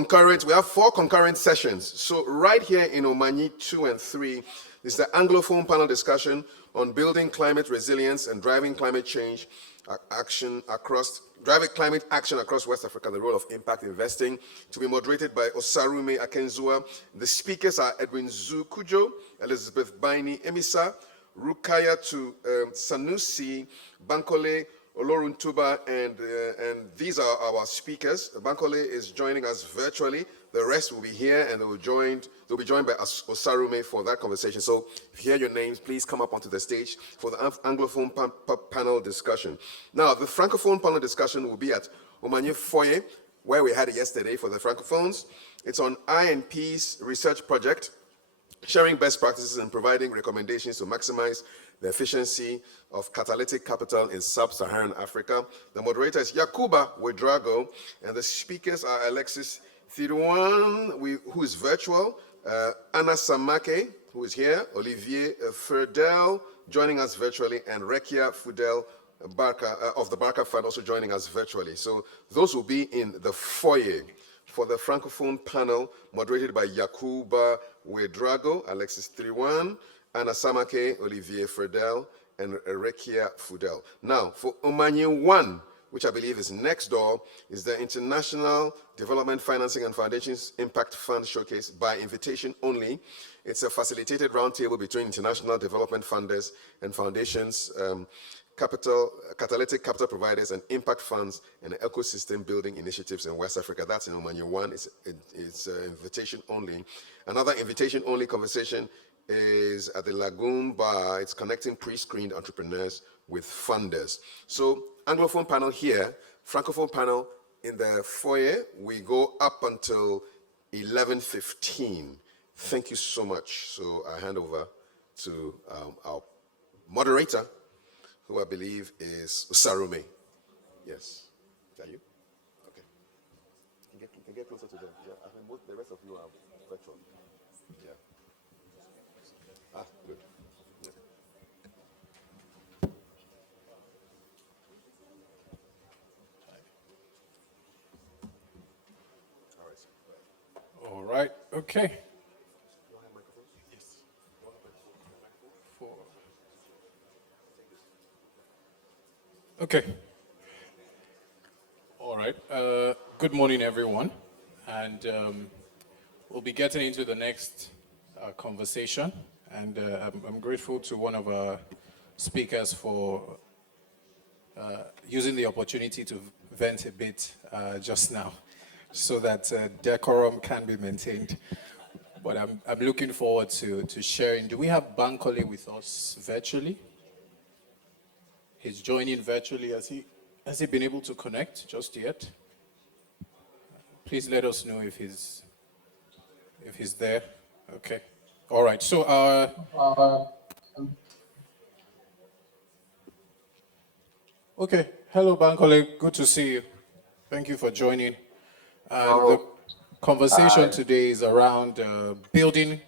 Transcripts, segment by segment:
We have 4 concurrent sessions. So right here in Omanyi 2 and 3 is the Anglophone panel discussion on building climate resilience and driving climate action across West Africa, the role of impact investing, to be moderated by Osarume Akenzua. The speakers are Edwin Zukujo, Elizabeth Baini Emisa, Rukayatu Sanusi, Bankole Oloruntuba, and these are our speakers. Bankole is joining us virtually. The rest will be here, and they'll be joined by Osarume for that conversation. So if you hear your names, please come up onto the stage for the Anglophone panel discussion. Now, the Francophone panel discussion will be at Omanyi Foyer, where we had it yesterday for the Francophones. It's on INP's research project, sharing best practices and providing recommendations to maximize the efficiency of catalytic capital in sub-Saharan Africa. The moderator is Yakuba Wedrago, and the speakers are Alexis Thirouan, who is virtual, Anna Samake, who is here, Olivier Ferdel, joining us virtually, and Rekia Fudel Barca of the Barca Fund also joining us virtually. So those will be in the foyer for the Francophone panel, moderated by Yakuba Wedrago, Alexis Thirouan, Anna Samake, Olivier Ferdel, and Rekia Fudel. Now, for Omanyi 1, which I believe is next door, is the International Development Financing and Foundations Impact Fund Showcase by invitation only. It's a facilitated roundtable between international development funders and foundations, catalytic capital providers, and impact funds, and ecosystem building initiatives in West Africa. That's in Omanyi 1. It's invitation only. Another invitation only conversation is at the Lagoon Bar. It's connecting pre-screened entrepreneurs with funders. So Anglophone panel here, Francophone panel in the foyer. We go up until 11:15. Thank you so much. So I hand over to our moderator, who I believe is Usarume. Yes. Is that you? Okay. You can get closer to them. Yeah. I think the rest of you are virtual. Yeah. Ah, good. All right, okay. Yes. Okay. All right. Good morning, everyone. And we'll be getting into the next conversation. And I'm grateful to one of our speakers for using the opportunity to vent a bit just now, so that decorum can be maintained. But I'm looking forward to sharing. Do we have Bankole with us virtually? He's joining virtually. Has he been able to connect just yet? Please let us know if he's there. Okay. All right. So okay. Hello, Bankole. Good to see you. Thank you for joining. The conversation today is around building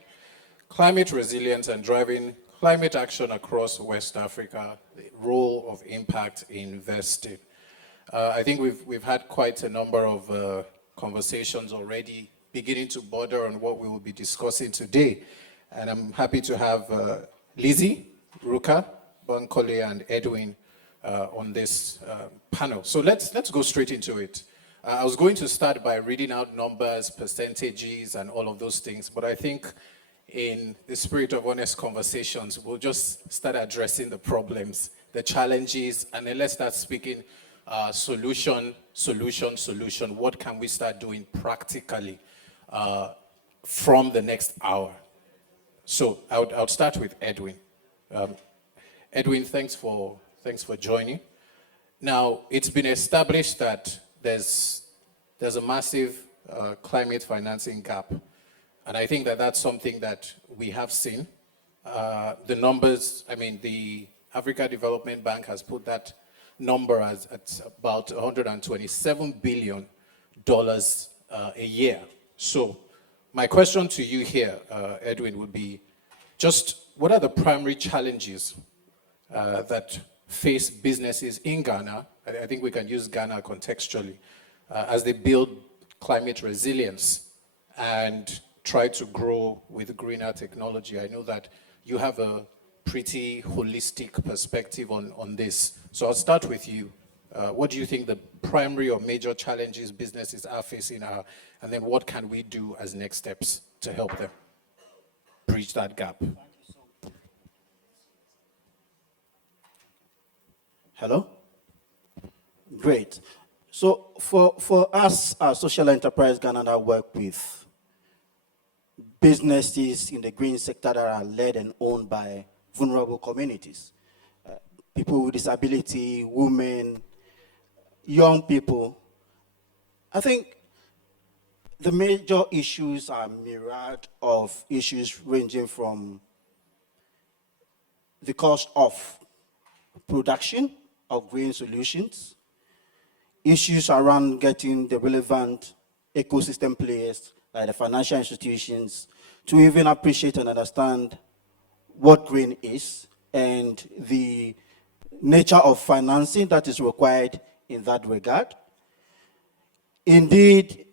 climate resilience and driving climate action across West Africa, the role of impact investing. I think we've had quite a number of conversations already beginning to border on what we will be discussing today. And I'm happy to have Lizzie, Ruka, Bankole, and Edwin on this panel. So let's go straight into it. I was going to start by reading out numbers, percentages, and all of those things, but I think in the spirit of honest conversations, we'll just start addressing the problems, the challenges, and then let's start speaking solution. What can we start doing practically from the next hour? So I'll start with Edwin. Edwin, thanks for joining. Now, it's been established that there's a massive climate financing gap. And I think that that's something that we have seen. The numbers, I mean, the Africa Development Bank has put that number at about $127 billion a year. So my question to you here, Edwin, would be just what are the primary challenges that face businesses in Ghana? I think we can use Ghana contextually as they build climate resilience and try to grow with greener technology. I know that you have a pretty holistic perspective on this. So I'll start with you. What do you think the primary or major challenges businesses are facing are, and then what can we do as next steps to help them bridge that gap? Hello? Great. So for us, our social enterprise Ghana now work with businesses in the green sector that are led and owned by vulnerable communities. People with disability, women, young people. I think the major issues are a myriad of issues ranging from the cost of production of green solutions, issues around getting the relevant ecosystem players, like the financial institutions, to even appreciate and understand what green is and the nature of financing that is required in that regard. Indeed,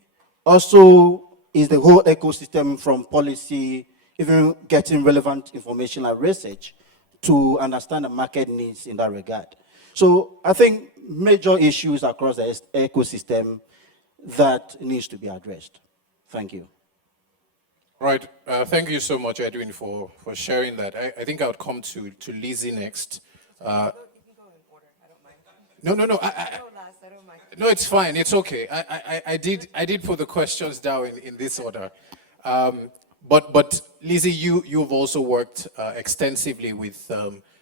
also is the whole ecosystem from policy, even getting relevant information and research to understand the market needs in that regard. So I think major issues across the ecosystem that needs to be addressed. Thank you. Right. Thank you so much, Edwin, for sharing that. I think I would come to Lizzie next. You can go in order. I don't mind. No. I don't mind. No, it's fine. It's okay. I did put the questions down in this order. But Lizzie, you've also worked extensively with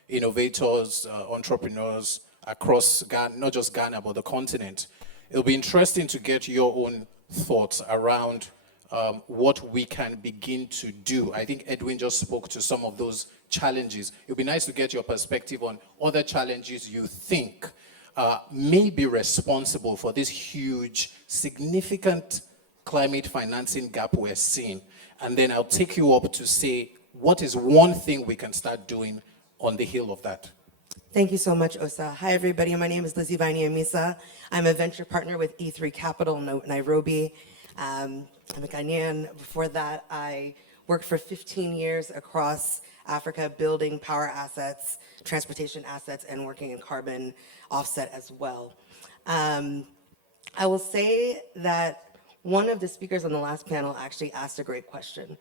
innovators, entrepreneurs across Ghana, not just Ghana, but the continent. It'll be interesting to get your own thoughts around what we can begin to do. I think Edwin just spoke to some of those challenges. It would be nice to get your perspective on other challenges you think may be responsible for this huge, significant climate financing gap we're seeing. And then I'll take you up to say, what is one thing we can start doing on the heel of that? Thank you so much, Osa. Hi, everybody. My name is Lizzie Vainiamisa. I'm a venture partner with E3 Capital, Nairobi. I'm a Ghanaian. Before that, I worked for 15 years across Africa, building power assets, transportation assets, and working in carbon offset as well. I will say that one of the speakers on the last panel actually asked a great question.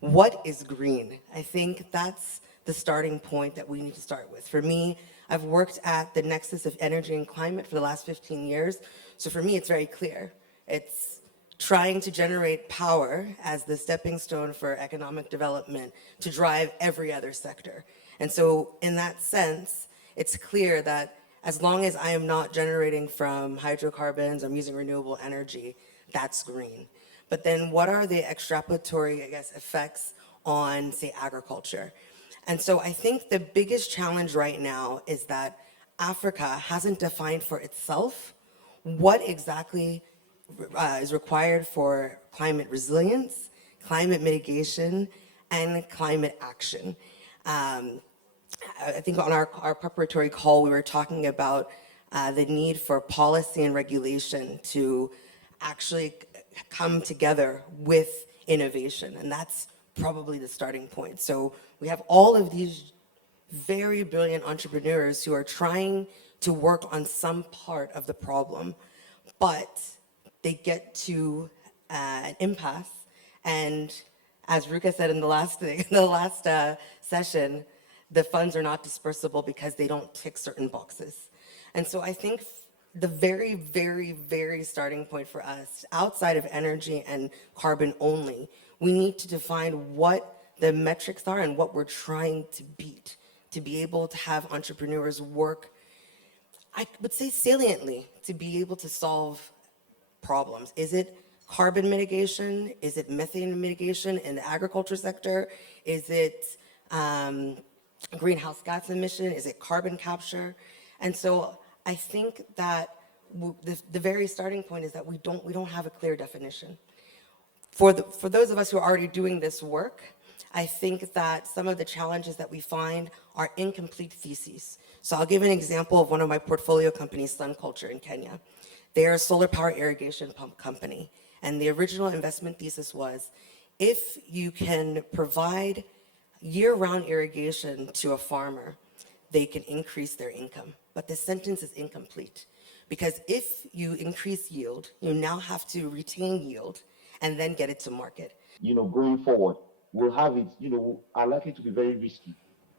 What is green? I think that's the starting point that we need to start with. For me, I've worked at the nexus of energy and climate for the last 15 years. So for me, it's very clear. It's trying to generate power as the stepping stone for economic development to drive every other sector. And so in that sense, it's clear that as long as I am not generating from hydrocarbons, I'm using renewable energy, that's green. But then what are the extrapolatory, effects on, say, agriculture? And so I think the biggest challenge right now is that Africa hasn't defined for itself what exactly is required for climate resilience, climate mitigation, and climate action. I think on our preparatory call, we were talking about the need for policy and regulation to actually come together with innovation, and that's probably the starting point. So we have all of these very brilliant entrepreneurs who are trying to work on some part of the problem, but they get to an impasse, and as Ruka said in the last session, the funds are not dispersible because they don't tick certain boxes. And so I think the very, very, very starting point for us, outside of energy and carbon only, we need to define what the metrics are and what we're trying to beat, to be able to have entrepreneurs work, I would say saliently, to be able to solve problems. Is it carbon mitigation? Is it methane mitigation in the agriculture sector? Is it greenhouse gas emission? Is it carbon capture? And so I think that the very starting point is that we don't have a clear definition. For those of us who are already doing this work, I think that some of the challenges that we find are incomplete theses. So I'll give an example of one of my portfolio companies, Sun Culture in Kenya. They're a solar power irrigation pump company. And the original investment thesis was, if you can provide year-round irrigation to a farmer, they can increase their income. But the sentence is incomplete, because if you increase yield, you now have to retain yield and then get it to market. Going forward, will have it, are likely to be very risky.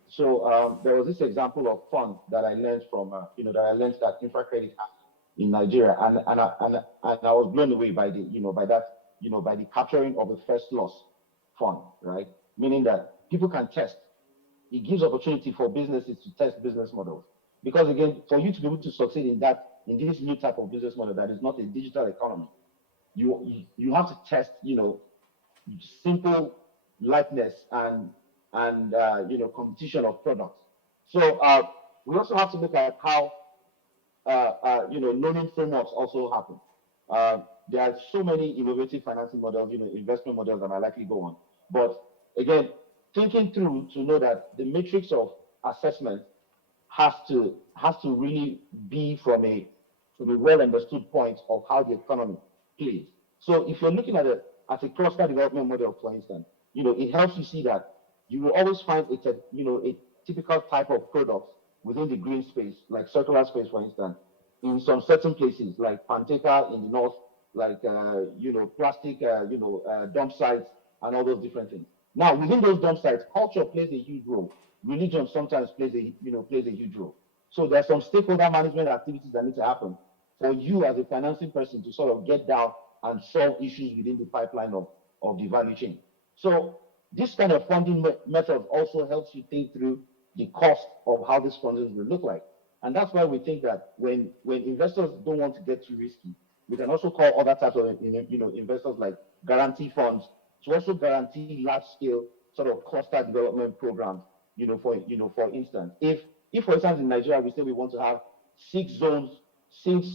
So there was this example of fund that I learned from, that InfraCredit had in Nigeria, and I was blown away by by the capturing of the first loss fund, right? Meaning that people can test. It gives opportunity for businesses to test business models, because again, for you to be able to succeed in this new type of business model that is not a digital economy, you have to test, simple likeness and competition of products. So we also have to look at how loaning frameworks also happen. There are so many innovative financing models, investment models that might likely go on. But again, thinking through to know that the matrix of assessment has to really be from a well understood point of how the economy plays. So if you're looking at a cluster development model, for instance, it helps you see that you will always find a typical type of product within the green space, like circular space, for instance, in some certain places, like Panteka in the north, like plastic, dump sites, and all those different things. Now, within those dump sites, culture plays a huge role. Religion sometimes plays a huge role. So there's some stakeholder management activities that need to happen for you as a financing person to sort of get down and solve issues within the pipeline of the value chain. So this kind of funding method also helps you think through the cost of how this funding will look like. And that's why we think that when investors don't want to get too risky, we can also call other types of investors like guarantee funds to also guarantee large-scale sort of cluster development programs. For instance, if for instance in Nigeria we say we want to have 6 zones, 6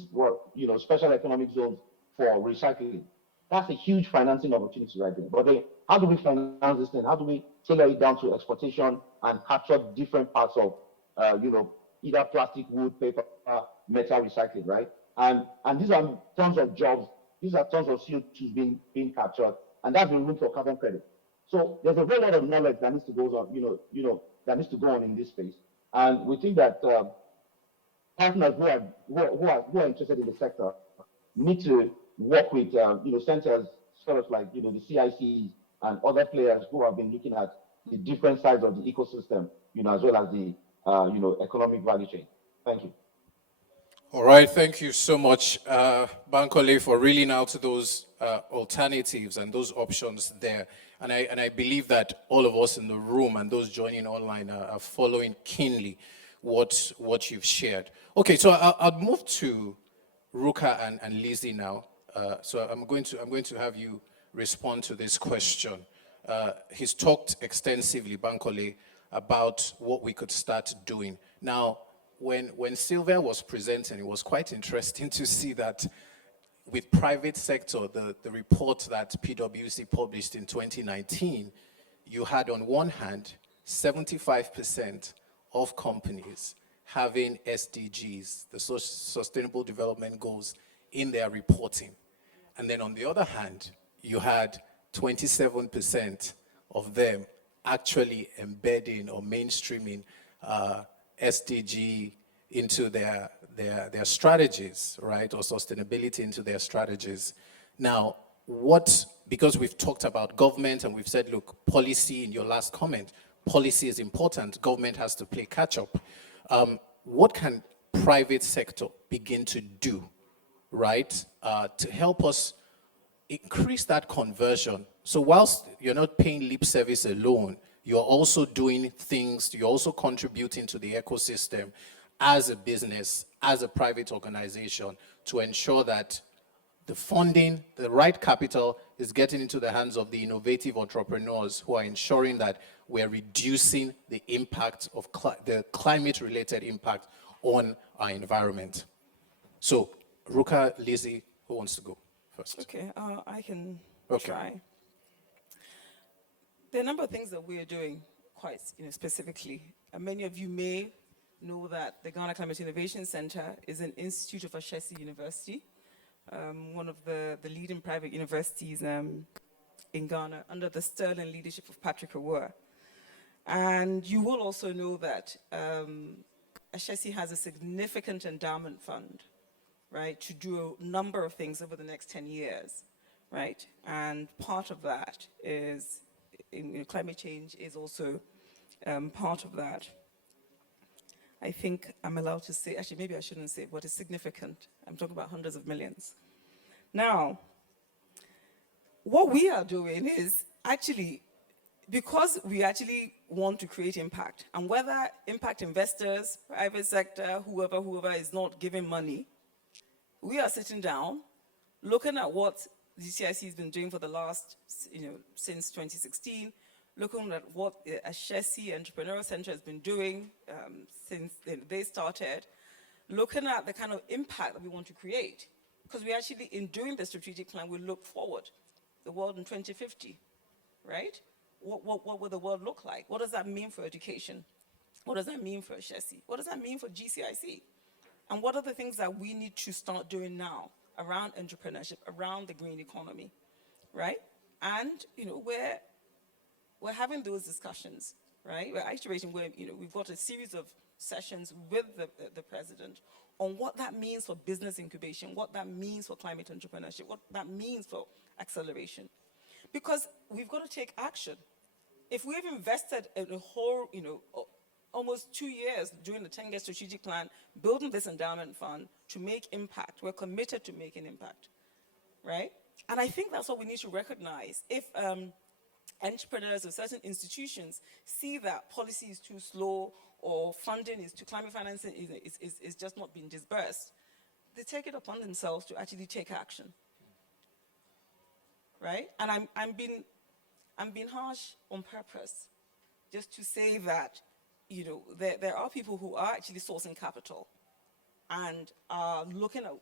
special economic zones for recycling, that's a huge financing opportunity right there. But how do we finance this thing? How do we tailor it down to exportation and capture different parts of either plastic, wood, paper, metal recycling, right? And these are tons of jobs. These are tons of CO2 being captured, and that's the room for carbon credit. So there's a very lot of knowledge that needs to go on, that needs to go on in this space. And we think that partners who are interested in the sector need to work with centers sort of like the CICs and other players who have been looking at the different sides of the ecosystem, as well as the economic value chain. Thank you. All right, thank you so much, Bankole, for reeling out those alternatives and those options there. And I believe that all of us in the room and those joining online are following keenly what you've shared. Okay, so I'll move to Ruka and Lizzie now. So I'm going to have you respond to this question. He's talked extensively, Bankole, about what we could start doing. Now, when Sylvia was presenting, it was quite interesting to see that with private sector, the report that PwC published in 2019, you had on one hand 75% of companies having SDGs, the Sustainable Development Goals, in their reporting. And then on the other hand, you had 27% of them actually embedding or mainstreaming SDG into their strategies, right, or sustainability into their strategies. Now, because we've talked about government and we've said, look, policy in your last comment, policy is important, government has to play catch up. What can private sector begin to do, right, to help us increase that conversion? So whilst you're not paying lip service alone, you're also doing things, you're also contributing to the ecosystem as a business, as a private organization, to ensure that the funding, the right capital is getting into the hands of the innovative entrepreneurs who are ensuring that we're reducing the impact of the climate-related impact on our environment. So, Ruka, Lizzie, who wants to go first? Okay, I can Okay. try. There are a number of things that we are doing quite specifically. And many of you may know that the Ghana Climate Innovation Center is an institute of Ashesi University, one of the leading private universities in Ghana, under the sterling leadership of Patrick Awuah. And you will also know that Ashesi has a significant endowment fund, right, to do a number of things over the next 10 years, right? And part of that is, climate change is also part of that. I think I'm allowed to say, actually maybe I shouldn't say what is significant. I'm talking about hundreds of millions. Now, what we are doing is actually, because we actually want to create impact, and whether impact investors, private sector, whoever is not giving money, we are sitting down, looking at what GCIC has been doing for the last, since 2016, looking at what Ashesi Entrepreneurial Center has been doing since they started, looking at the kind of impact that we want to create. Because we actually, in doing the strategic plan, we look forward, the world in 2050, right? What will the world look like? What does that mean for education? What does that mean for Ashesi? What does that mean for GCIC? And what are the things that we need to start doing now around entrepreneurship, around the green economy, right? And, we're having those discussions, right? We're iterating where, we've got a series of sessions with the president on what that means for business incubation, what that means for climate entrepreneurship, what that means for acceleration. Because we've got to take action. If we've invested in a whole, almost 2 years during the 10-year strategic plan, building this endowment fund to make impact, we're committed to making impact, right? And I think that's what we need to recognize. If entrepreneurs of certain institutions see that policy is too slow or funding is too, climate financing is just not being disbursed, they take it upon themselves to actually take action, right? And I'm being harsh on purpose, just to say that, there are people who are actually sourcing capital and are looking at,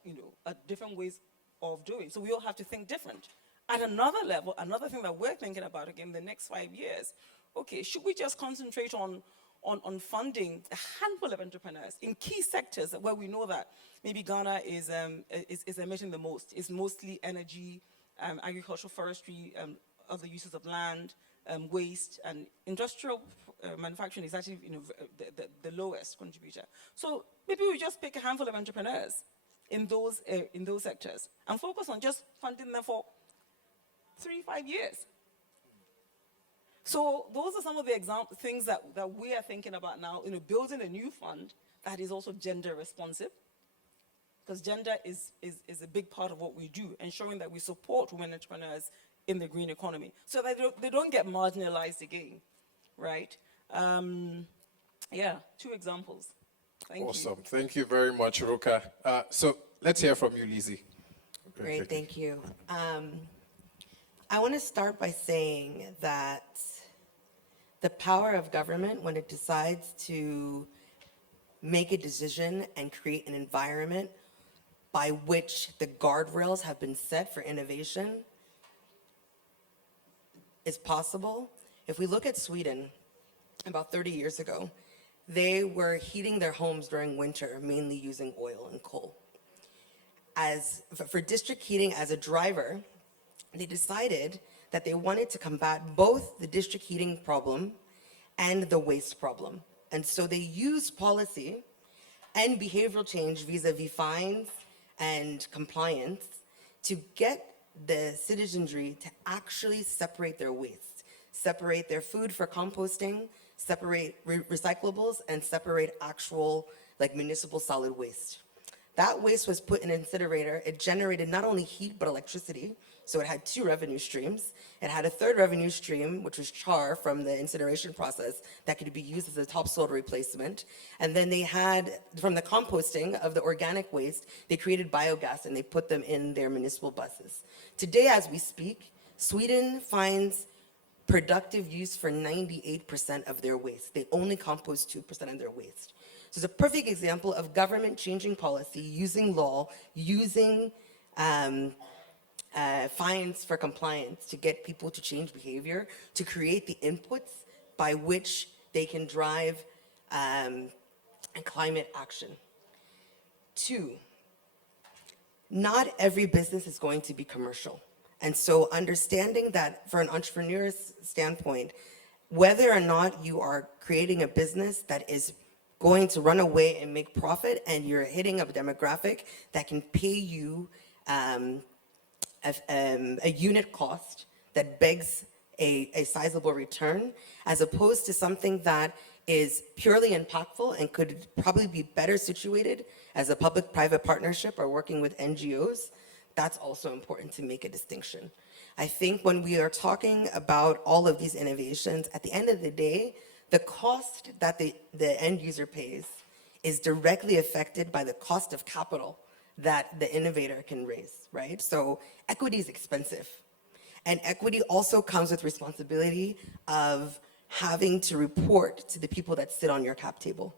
at different ways of doing. So we all have to think different. At another level, another thing that we're thinking about again in the next 5 years, okay, should we just concentrate on funding a handful of entrepreneurs in key sectors where we know that maybe Ghana is emitting the most? It's mostly energy, agricultural, forestry, other uses of land, waste, and industrial manufacturing is actually the lowest contributor. So maybe we just pick a handful of entrepreneurs in those sectors and focus on just funding them for 3-5 years. So those are some of the things that we are thinking about now, building a new fund that is also gender responsive, because gender is a big part of what we do, ensuring that we support women entrepreneurs in the green economy, so that they don't get marginalized again, right? Yeah, 2 examples. Thank you. Awesome. Thank you very much, Ruka. So let's hear from you, Lizzie. Great, thank you. I want to start by saying that the power of government, when it decides to make a decision and create an environment by which the guardrails have been set for innovation, is possible. If we look at Sweden, about 30 years ago, they were heating their homes during winter, mainly using oil and coal. For district heating, as a driver, they decided that they wanted to combat both the district heating problem and the waste problem. And so they used policy and behavioral change vis-a-vis fines and compliance to get the citizenry to actually separate their waste, separate their food for composting, separate recyclables, and separate actual municipal solid waste. That waste was put in an incinerator. It generated not only heat, but electricity. So it had 2 revenue streams. It had a 3rd revenue stream, which was char from the incineration process that could be used as a topsoil replacement. And then they had, from the composting of the organic waste, they created biogas and they put them in their municipal buses. Today, as we speak, Sweden finds productive use for 98% of their waste. They only compost 2% of their waste. So it's a perfect example of government changing policy, using law, using fines for compliance to get people to change behavior, to create the inputs by which they can drive climate action. 2, not every business is going to be commercial. And so understanding that for an entrepreneur's standpoint, whether or not you are creating a business that is going to run away and make profit, and you're hitting a demographic that can pay you a unit cost that begs a sizable return, as opposed to something that is purely impactful and could probably be better situated as a public-private partnership or working with NGOs, that's also important to make a distinction. I think when we are talking about all of these innovations, at the end of the day, the cost that the end user pays is directly affected by the cost of capital that the innovator can raise, right? So equity is expensive. And equity also comes with responsibility of having to report to the people that sit on your cap table.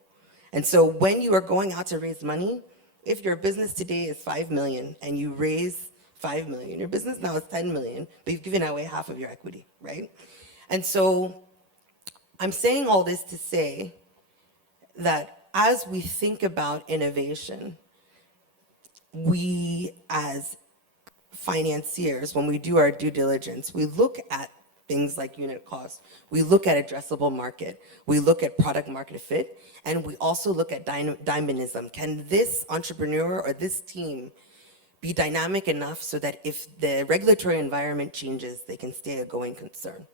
And so when you are going out to raise money, if your business today is 5 million and you raise 5 million, your business now is 10 million, but you've given away half of your equity, right? And so I'm saying all this to say that as we think about innovation, we as financiers, when we do our due diligence, we look at things like unit cost, we look at addressable market, we look at product market fit, and we also look at dynamism. Can this entrepreneur or this team be dynamic enough so that if the regulatory environment changes, they can stay a going concern?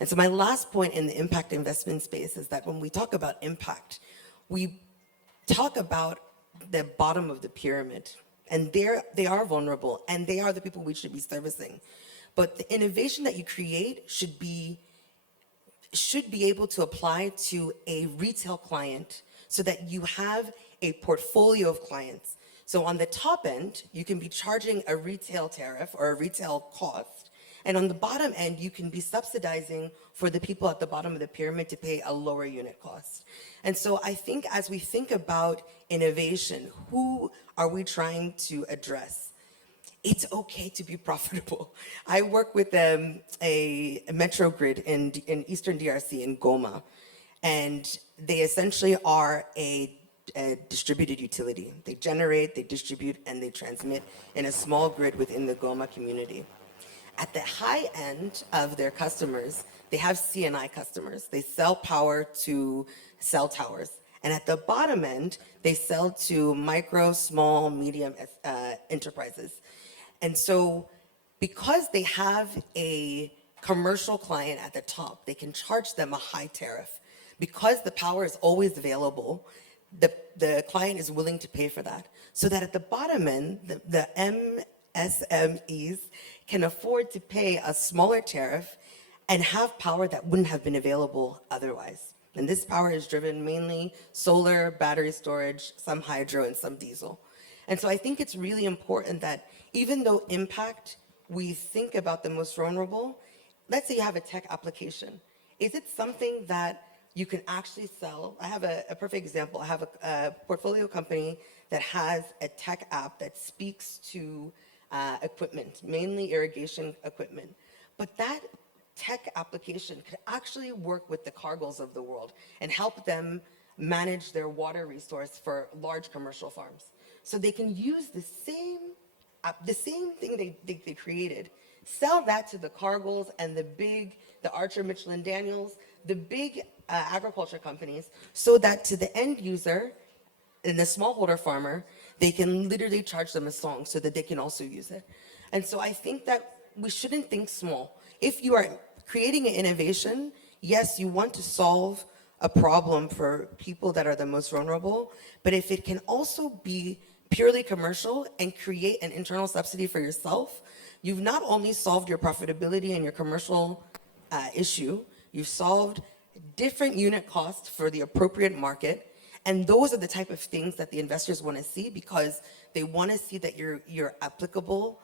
And so my last point in the impact investment space is that when we talk about impact, we talk about the bottom of the pyramid. And they are vulnerable, and they are the people we should be servicing. But the innovation that you create should be able to apply to a retail client so that you have a portfolio of clients. So on the top end, you can be charging a retail tariff or a retail cost. And on the bottom end, you can be subsidizing for the people at the bottom of the pyramid to pay a lower unit cost. And so I think as we think about innovation, who are we trying to address? It's okay to be profitable. I work with a metro grid in Eastern DRC in Goma, and they essentially are a distributed utility. They generate, they distribute, and they transmit in a small grid within the Goma community. At the high end of their customers, they have C&I customers. They sell power to cell towers. And at the bottom end, they sell to micro, small, medium enterprises. And so because they have a commercial client at the top, they can charge them a high tariff. Because the power is always available, the client is willing to pay for that. So that at the bottom end, the MSMEs can afford to pay a smaller tariff and have power that wouldn't have been available otherwise. And this power is driven mainly solar, battery storage, some hydro, and some diesel. And so I think it's really important that even though impact, we think about the most vulnerable, let's say you have a tech application. Is it something that you can actually sell? I have a perfect example. I have a portfolio company that has a tech app that speaks to equipment, mainly irrigation equipment. But that tech application could actually work with the Cargills of the world and help them manage their water resource for large commercial farms. So they can use the same thing they created, sell that to the Cargills and the Archer Michelin Daniels, the big agriculture companies, so that to the end user and the smallholder farmer, they can literally charge them a song so that they can also use it. And so I think that we shouldn't think small. If you are creating an innovation, yes, you want to solve a problem for people that are the most vulnerable, but if it can also be purely commercial and create an internal subsidy for yourself, you've not only solved your profitability and your commercial issue, you've solved different unit costs for the appropriate market. And those are the type of things that the investors want to see, because they want to see that you're applicable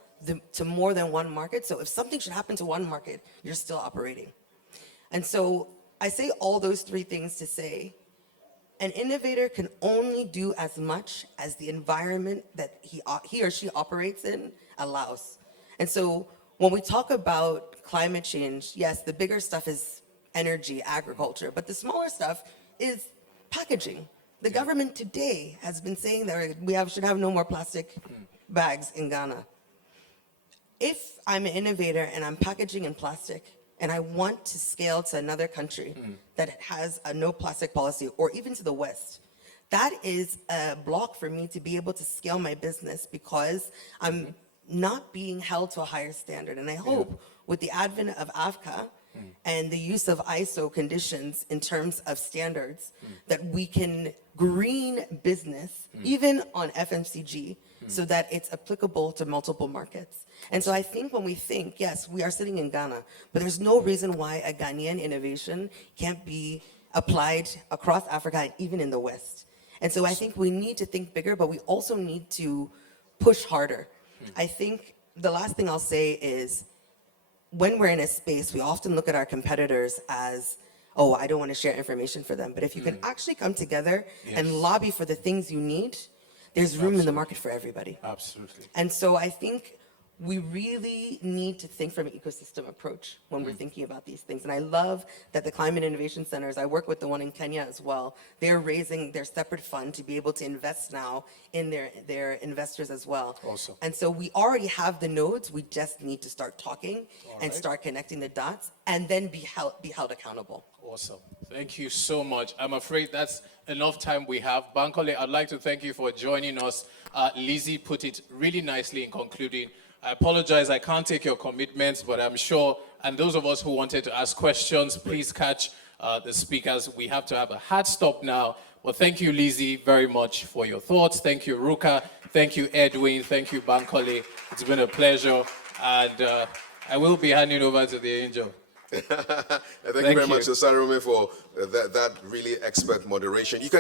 to more than one market. So if something should happen to one market, you're still operating. And so I say all those three things to say, an innovator can only do as much as the environment that he or she operates in allows. And so when we talk about climate change, yes, the bigger stuff is energy, agriculture, but the smaller stuff is packaging. The government today has been saying that we should have no more plastic bags in Ghana. If I'm an innovator and I'm packaging in plastic and I want to scale to another country that has a no plastic policy, or even to the West, that is a block for me to be able to scale my business because I'm not being held to a higher standard. And I hope with the advent of AFCA and the use of ISO conditions in terms of standards, that we can green business, even on FMCG, so that it's applicable to multiple markets. And so I think when we think, yes, we are sitting in Ghana, but there's no reason why a Ghanaian innovation can't be applied across Africa and even in the West. And so I think we need to think bigger, but we also need to push harder. I think the last thing I'll say is, when we're in a space, we often look at our competitors as, oh, I don't want to share information for them. But if you can actually come together and lobby for the things you need, there's room in the market for everybody. Absolutely. And so I think we really need to think from an ecosystem approach when we're thinking about these things. And I love that the Climate Innovation Centers, I work with the one in Kenya as well, they're raising their separate fund to be able to invest now in their investors as well. Awesome. And so we already have the nodes, we just need to start talking and start connecting the dots and then be held accountable. Awesome. Thank you so much. I'm afraid that's enough time we have. Bankole, I'd like to thank you for joining us. Lizzie put it really nicely in concluding. I apologize, I can't take your commitments, but I'm sure, and those of us who wanted to ask questions, please catch the speakers. We have to have a hard stop now. Well, thank you, Lizzie, very much for your thoughts. Thank you, Ruka. Thank you, Edwin. Thank you, Bankole. It's been a pleasure. And I will be handing over to the angel. Thank you very much, Osarome, for that really expert moderation. You can